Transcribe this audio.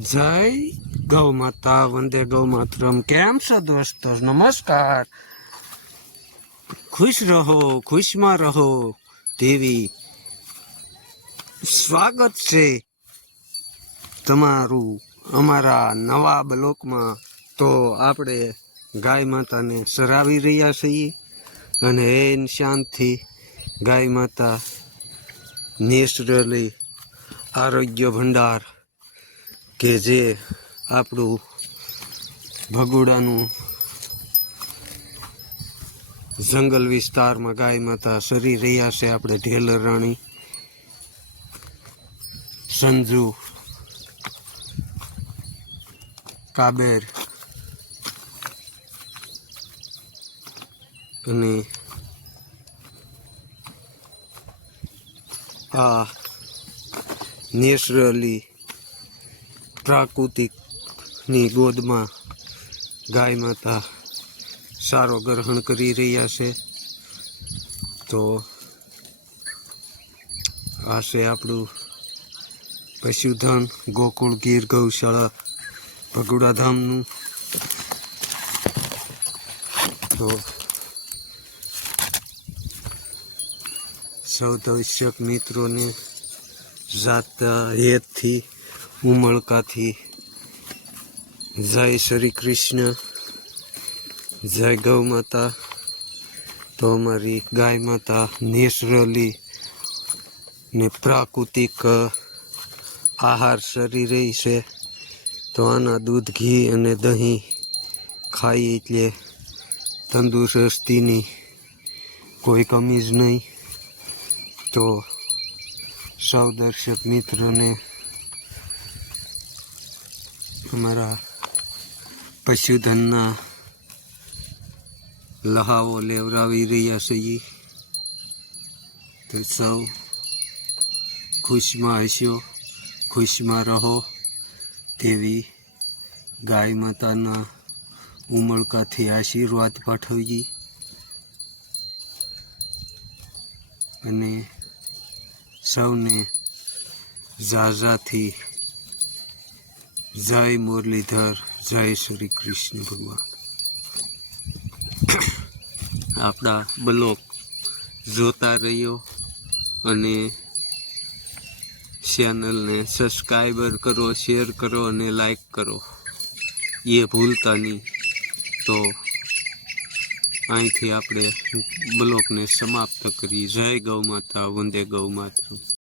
જય ગૌ માતા, વંદે ગૌ માતરમ. કેમ છો દોસ્તો? નમસ્કાર. ખુશ રહો, ખુશમાં રહો. તેવી સ્વાગત છે તમારું અમારા નવા બ્લોકમાં. તો આપણે ગાય માતાને સરાવી રહ્યા છીએ અને એન શાંતથી ગાય માતા નેચરલી આરોગ્ય ભંડાર કે જે આપણું ભગોડાનું જંગલ વિસ્તારમાં ગાય માતા સરી રહ્યા છે આપણે ઢેલર રાણી, સંજુ, કાબેર અને આ નેચરલી પ્રાકૃતિકની ગોદમાં ગાય માતા સારો ગ્રહણ કરી રહ્યા છે, તો આ છે આપણું પશુધન ગોકુળ ગીર ગૌશાળા ભગુડા ધામનું તો સૌ દર્શક મિત્રોને જાત હેતથી ઉમળકાથી. જય શ્રી કૃષ્ણ. જય ગૌ માતા. તો અમારી ગાય માતા નેચરલી ને પ્રાકૃતિક આહાર શરી રહી છે. તો આના દૂધ, ઘી અને દહીં ખાઈ એટલે તંદુરસ્તીની કોઈ કમી જ નહીં. તો સૌ દર્શક મિત્રોને અમારા પશુધનના લહાવો લેવડાવી રહ્યા છીએ. તો સૌ ખુશમાં હશો, ખુશમાં રહો તેવી ગાય માતાના ઉમળકાથી આશીર્વાદ પાઠવીએ. અને સૌને ઝાઝાથી જય મુરલીધર, જય શ્રી કૃષ્ણ ભગવાન. આપણા બ્લોક જોતા રહ્યો અને ચેનલને સબસ્ક્રાઈબર કરો, શેર કરો અને લાઈક કરો. એ ભૂલતા નહીં. તો અહીંથી આપણે બ્લોકને સમાપ્ત કરી જય ગૌ માતા, વંદે ગૌ માતા